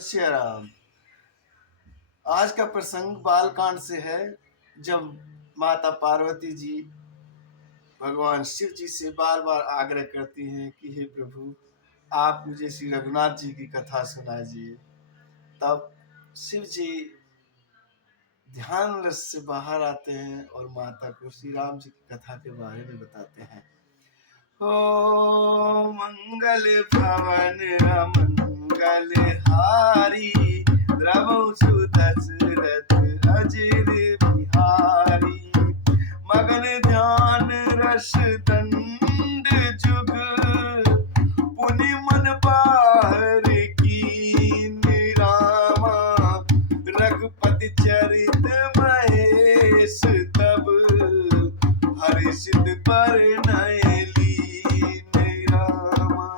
श्री राम। आज का प्रसंग बालकांड से है, जब माता पार्वती जी भगवान शिव जी से बार बार आग्रह करती हैं कि हे प्रभु, आप मुझे श्री रघुनाथ जी की कथा सुनाइए। तब शिव जी ध्यान रस से बाहर आते हैं और माता को श्री राम जी की कथा के बारे में बताते हैं। ओ मंगल भवन मंगल हारी, द्रवौ सुदशरथ अजिर बिहारी। मगन ध्यान रस दंड जुग, पुनि मन बाहर कीन रामा। रघुपति चरित महेश तब, हर्षित बरनय लीन रामा।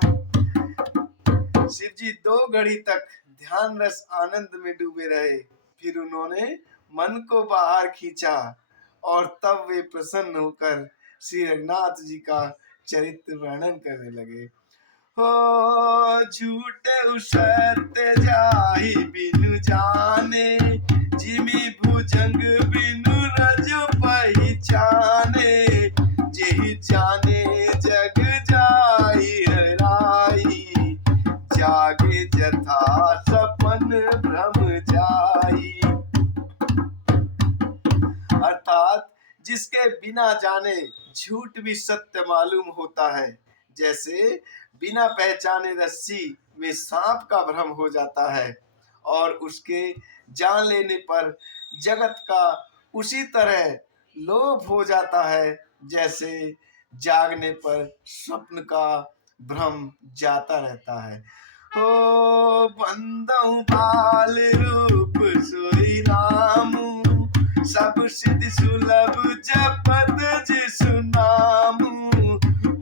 शिव जी 2 घड़ी तक ध्यान रस आनंद में डूबे रहे। फिर उन्होंने मन को बाहर खींचा और तब वे प्रसन्न होकर श्री रघुनाथ जी का चरित्र वर्णन करने लगे। हो झूठे सत्य जाहि बिनु जाने, जिमि भुजंग बिनु रज पहिचाने। जेहि जाने जग जाहि हराई, जागे जथा सपन भ्रम जाई। अर्थात जिसके बिना जाने झूठ भी सत्य मालूम होता है, जैसे बिना पहचाने रस्सी में सांप का भ्रम हो जाता है, और उसके जान लेने पर जगत का उसी तरह लोभ हो जाता है, जैसे जागने पर स्वप्न का भ्रम जाता रहता है। हो बंदौ बाल रूप सोई रामू, सब सिद्धि सुलभ जपत जिसु नामू।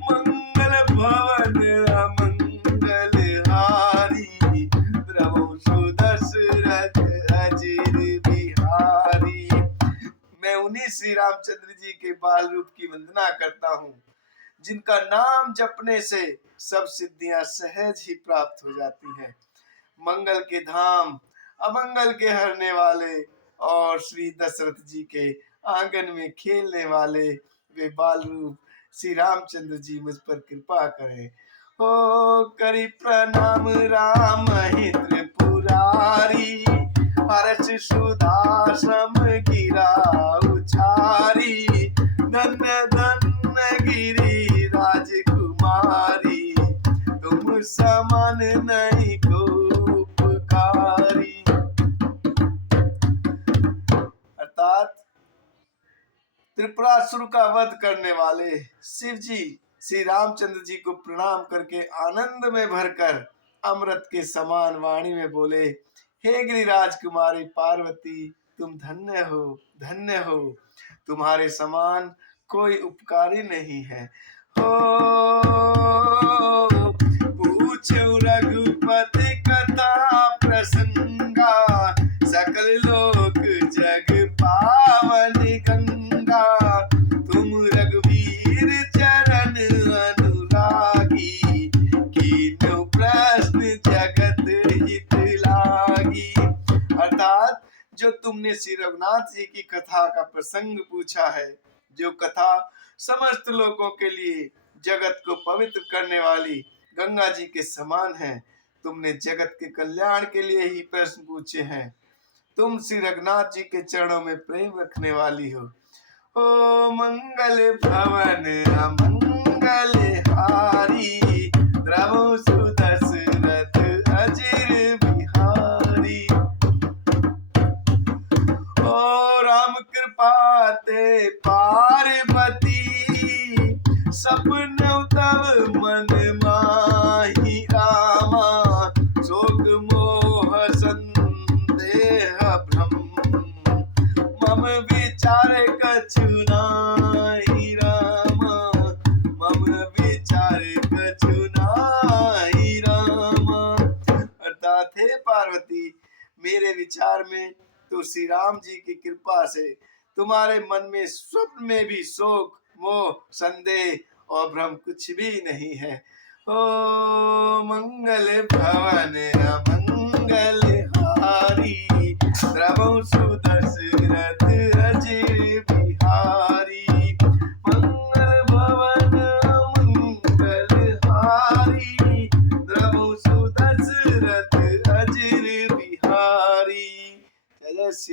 मंगल भवन अमंगल हारी, द्रवौ सुदशरथ अजिर बिहारी। मैं उन्हीं श्री रामचंद्र जी के बाल रूप की वंदना करता हूँ, जिनका नाम जपने से सब सिद्धियां सहज ही प्राप्त हो जाती हैं। मंगल के धाम, अमंगल के हरने वाले और श्री दशरथ जी के आंगन में खेलने वाले वे बाल रूप श्री रामचंद्र जी मुझ पर कृपा करें। हो करी प्रणाम राम त्रिपुरारी, हर्ष सुधा सम गिरा उचारी। धन्य धन्य गिरी राजकुमारी, तुम समान नहीं को उपकारी। अर्थात त्रिपुरासुर का वध करने वाले शिव जी श्री रामचंद्र जी को प्रणाम करके आनंद में भरकर अमृत के समान वाणी में बोले, हे गिरिराज कुमारी पार्वती, तुम धन्य हो, तुम्हारे समान कोई उपकारी नहीं है। हो पूछो रघुपति कथा प्रसंगा, सकल लोक जग पावन गंगा। तुम रघुवीर चरण अनुरागी, कीन्हु प्रश्न जगत हित लागी। अर्थात जो तुमने श्री रघुनाथ जी की कथा का प्रसंग पूछा है, जो कथा समस्त लोगों के लिए जगत को पवित्र करने वाली गंगा जी के समान है, तुमने जगत के कल्याण के लिए ही प्रश्न पूछे हैं। तुम श्री रघुनाथ जी के चरणों में प्रेम रखने वाली हो। ओ मंगल भवन अमंगल हारी, द्रवौ सुदशरथ अजिर बिहारी। ओ राम कृपा ते पार्वती, सपन तव मन माही रामा। शोक मोह संदेह भ्रम, मम विचार कछु नाहि रामा। मम विचार कछु नाहि रामा। अर्थात हे पार्वती, मेरे विचार में तो श्री राम जी की कृपा से तुम्हारे मन में स्वप्न में भी शोक मोह संदेह और भ्रम कुछ भी नहीं है। ओ मंगल भवन अमंगल सुध